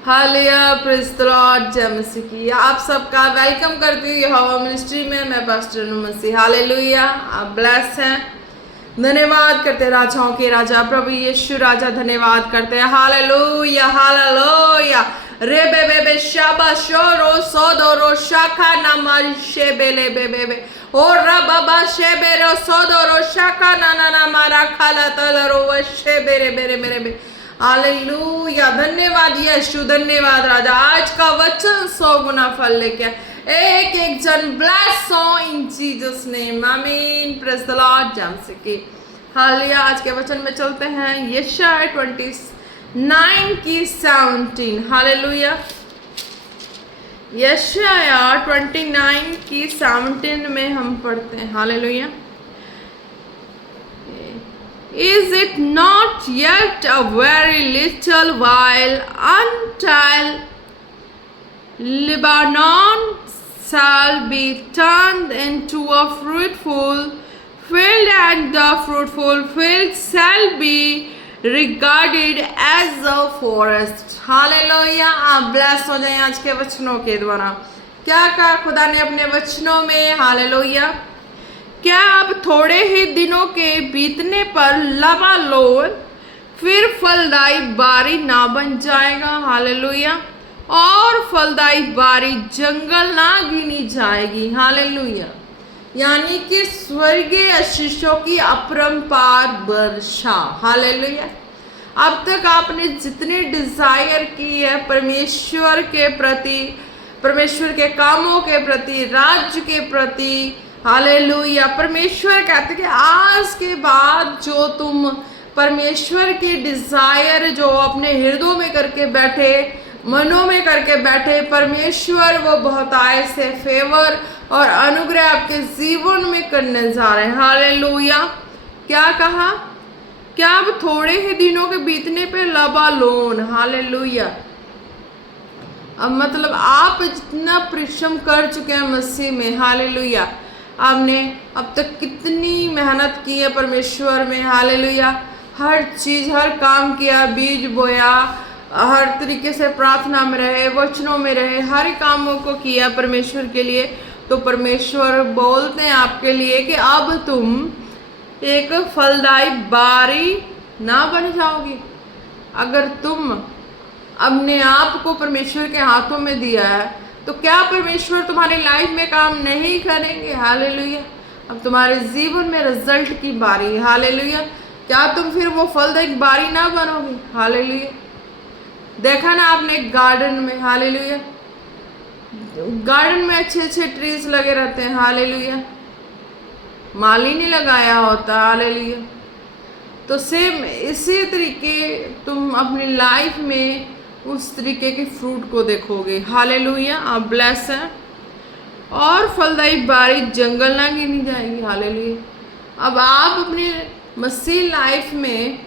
Hallelujah, praise the Lord, जय मसीह की। आप सबका वेलकम करती हूँ यहोवा मिनिस्ट्री में। मैं पास्टर नू मसीह। हालेलुया, आप ब्लेस हैं। धन्यवाद करते हैं राजाओं के राजा प्रभु यीशु राजा, धन्यवाद करते हैं। Hallelujah hallelujah. रे बे बे बे शाबा शोरो सोदोरो शाखा नामारी शेबेले बे बे बे ओ रबाबा शेबेरो सोदोरो शाखा ना ना ना मारा खाला तलरो व शेबेरे बेरे मेरे बे। हालेलुया, धन्यवाद यीशु, धन्यवाद राजा। आज का वचन 100 गुना फल लेके एक एक जन ब्लेस हो इन जीसस नेम, आमीन। प्रेज़ द लॉर्ड, जय मसीह की। हालेलुया, आज के वचन में चलते हैं यशायाह 29 की 17। हालेलुया, यशायाह 29 की 17 में हम पढ़ते हैं। Hallelujah. Is it not yet a very little while until Lebanon shall be turned into a fruitful field, and the fruitful field shall be regarded as a forest? Hallelujah, आप ब्लेस हो जाएं आज के वचनों के द्वारा। क्या कहा खुदा ने अपने वचनों में? हालेलुया। क्या अब थोड़े ही दिनों के बीतने पर लबानोन फिर फलदायी बारी ना बन जाएगा? हालेलुया। और फलदायी बारी जंगल ना गिनी जाएगी? हालेलुया। यानी कि स्वर्गीय आशीषों की अपरंपार वर्षा। हालेलुया। अब तक आपने जितनी डिजायर की है परमेश्वर के प्रति, परमेश्वर के कामों के प्रति, राज्य के प्रति, हालेलुया, परमेश्वर कहते कि आज के बाद जो तुम परमेश्वर की डिजायर जो अपने हृदय में करके बैठे, मनों में करके बैठे, परमेश्वर वो बहुतायत से फेवर और अनुग्रह आपके जीवन में करने जा रहे हैं। हालेलुया। क्या कहा? क्या अब थोड़े ही दिनों के बीतने पे लबानोन, हालेलुया, अब मतलब आप जितना परिश्रम कर चुके हैं मसीह में, हालेलुया, आपने अब तक कितनी मेहनत की है परमेश्वर में, हालेलुया, हर चीज़, हर काम किया, बीज बोया, हर तरीके से प्रार्थना में रहे, वचनों में रहे, हर कामों को किया परमेश्वर के लिए। तो परमेश्वर बोलते हैं आपके लिए कि अब तुम एक फलदायी बारी ना बन जाओगी। अगर तुम अपने आप को परमेश्वर के हाथों में दिया है तो क्या परमेश्वर तुम्हारी लाइफ में काम नहीं करेंगे? हालेलुया। अब तुम्हारे जीवन में रिजल्ट की बारी है। हालेलुया। क्या तुम फिर वो फलदायक बारी ना बनोगे? हालेलुया। देखा ना आपने गार्डन में, हालेलुया, गार्डन में अच्छे अच्छे ट्रीज लगे रहते हैं, हालेलुया, माली ने लगाया होता, हालेलुया। तो सेम इसी तरीके तुम अपनी लाइफ में उस तरीके के फ्रूट को देखोगे। हालेलुया, आप ब्लेस हैं। और फलदायी बारी जंगल ना गिनी जाएगी। हालेलुया। अब आप अपनी मसीह लाइफ में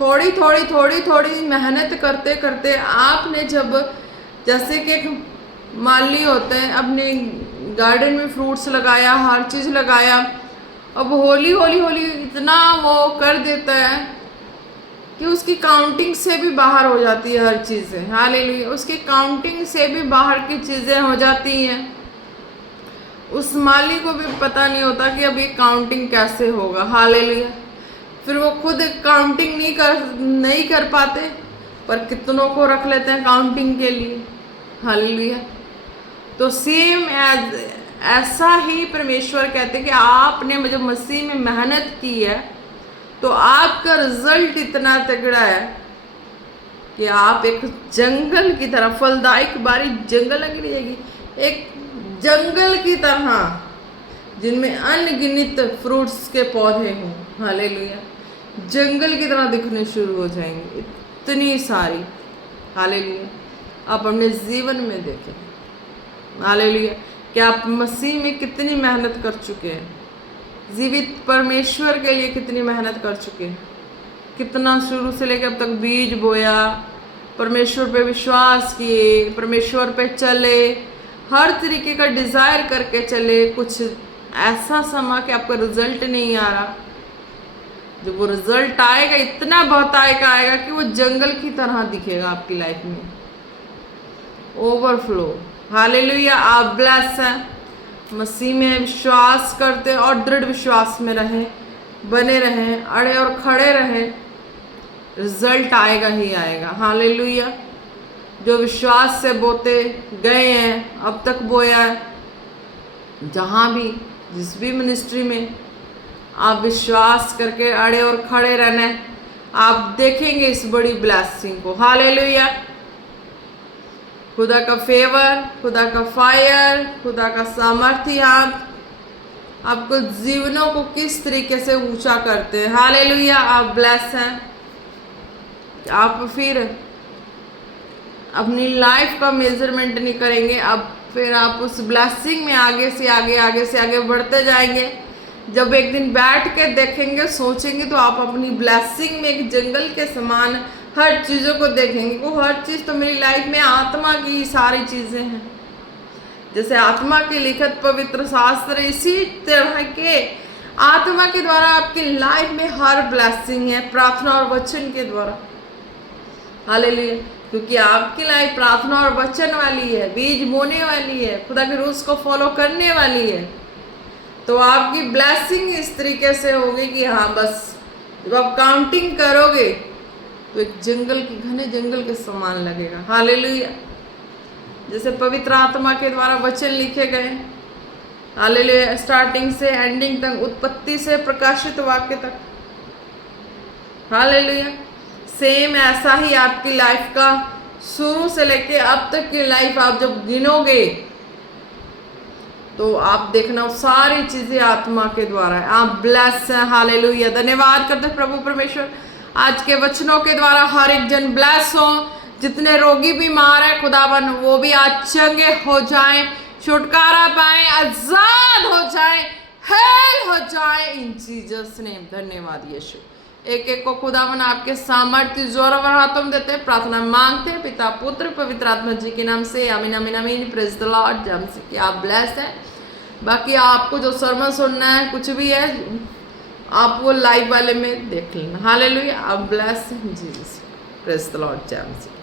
थोड़ी थोड़ी थोड़ी थोड़ी मेहनत करते करते आपने जब, जैसे कि एक माली होते हैं, अपने गार्डन में फ्रूट्स लगाया, हर चीज़ लगाया, अब होली होली होली इतना वो कर देता है कि उसकी काउंटिंग से भी बाहर हो जाती है हर चीज़ें। हालेलुया। उसकी काउंटिंग से भी बाहर की चीज़ें हो जाती हैं। उस माली को भी पता नहीं होता कि अब ये काउंटिंग कैसे होगा। हालेलुया। फिर वो खुद काउंटिंग नहीं कर पाते, पर कितनों को रख लेते हैं काउंटिंग के लिए। हालेलुया। तो सेम ऐसा ही परमेश्वर कहते हैं कि आपने जब मसीह में मेहनत की है तो आपका रिजल्ट इतना तगड़ा है कि आप एक जंगल की तरह, फलदायक बारी जंगल लगी रहेगी, एक जंगल की तरह जिनमें अनगिनत फ्रूट्स के पौधे हों, हालेलुया, जंगल की तरह दिखने शुरू हो जाएंगे, इतनी सारी। हालेलुया। आप अपने जीवन में देखें, हालेलुया, कि आप मसीह में कितनी मेहनत कर चुके हैं, जीवित परमेश्वर के लिए कितनी मेहनत कर चुके हैं, कितना शुरू से लेकर अब तक बीज बोया, परमेश्वर पे विश्वास किए, परमेश्वर पे चले, हर तरीके का डिज़ायर करके चले। कुछ ऐसा समा कि आपका रिजल्ट नहीं आ रहा, जब वो रिजल्ट आएगा इतना बहुत आएगा कि वो जंगल की तरह दिखेगा आपकी लाइफ में। ओवरफ्लो। हालेलुया। आप ब्लेस हैं, मसीह में विश्वास करते और दृढ़ विश्वास में रहें, बने रहें, अड़े और खड़े रहें, रिजल्ट आएगा ही आएगा। हालेलुया। जो विश्वास से बोते गए हैं, अब तक बोया है, जहाँ भी जिस भी मिनिस्ट्री में आप विश्वास करके अड़े और खड़े रहना, आप देखेंगे इस बड़ी ब्लेसिंग को। हालेलुया। खुदा का फेवर, खुदा का फायर, खुदा का सामर्थ्य हाथ आपको जीवनों को किस तरीके से ऊंचा करते हैं। हालेलुया। आप ब्लेस हैं। आप फिर अपनी लाइफ का मेजरमेंट नहीं करेंगे, अब फिर आप उस ब्लेसिंग में आगे से आगे बढ़ते जाएंगे। जब एक दिन बैठ के देखेंगे, सोचेंगे, तो आप अपनी ब्लेसिंग में एक जंगल के समान हर चीज़ों को देखेंगे। वो हर चीज़ तो मेरी लाइफ में आत्मा की सारी चीज़ें हैं। जैसे आत्मा की लिखित पवित्र शास्त्र, इसी तरह के आत्मा के द्वारा आपकी लाइफ में हर ब्लेसिंग है, प्रार्थना और वचन के द्वारा। हालेलुया। क्योंकि आपकी लाइफ प्रार्थना और वचन वाली है, बीज बोने वाली है, खुदा के रूल्स को फॉलो करने वाली है, तो आपकी ब्लेसिंग इस तरीके से होगी कि हाँ, बस जब आप काउंटिंग करोगे तो एक जंगल के, घने जंगल के समान लगेगा। हालेलुया। जैसे पवित्र आत्मा के द्वारा वचन लिखे गए, हालेलुया, स्टार्टिंग से एंडिंग तक, उत्पत्ति से प्रकाशित वाक्य तक। हालेलुया। सेम ऐसा ही आपकी लाइफ का शुरू से लेके अब तक की लाइफ आप जब गिनोगे तो आप देखना सारी चीजें आत्मा के द्वारा है। आप ब्लेस हैं। हालेलुया। धन्यवाद करते प्रभु परमेश्वर, आज के वचनों के द्वारा हर एक जन ब्लेस हो। जितने रोगी बीमार है खुदावन, वो भी आज चंगे हो जाएं, छुटकारा पाएं, आजाद हो जाएं, हेल हो जाएं, इन जीसस नेम। धन्यवाद यीशु। एक एक को खुदावन आपके सामर्थ्य जोर और हाथों में देते हैं, प्रार्थना मांगते हैं पिता पुत्र पवित्र आत्मा जी के नाम से। आमीन आमीन आमीन। Praise the Lord. जम से कि आप ब्लेस हैं। बाकी आपको जो सर्मन सुनना है, कुछ भी है, आप वो लाइव वाले में देख लेना। हालेलुया। आप ब्लेस हैं जीसस। Praise the Lord. जम से।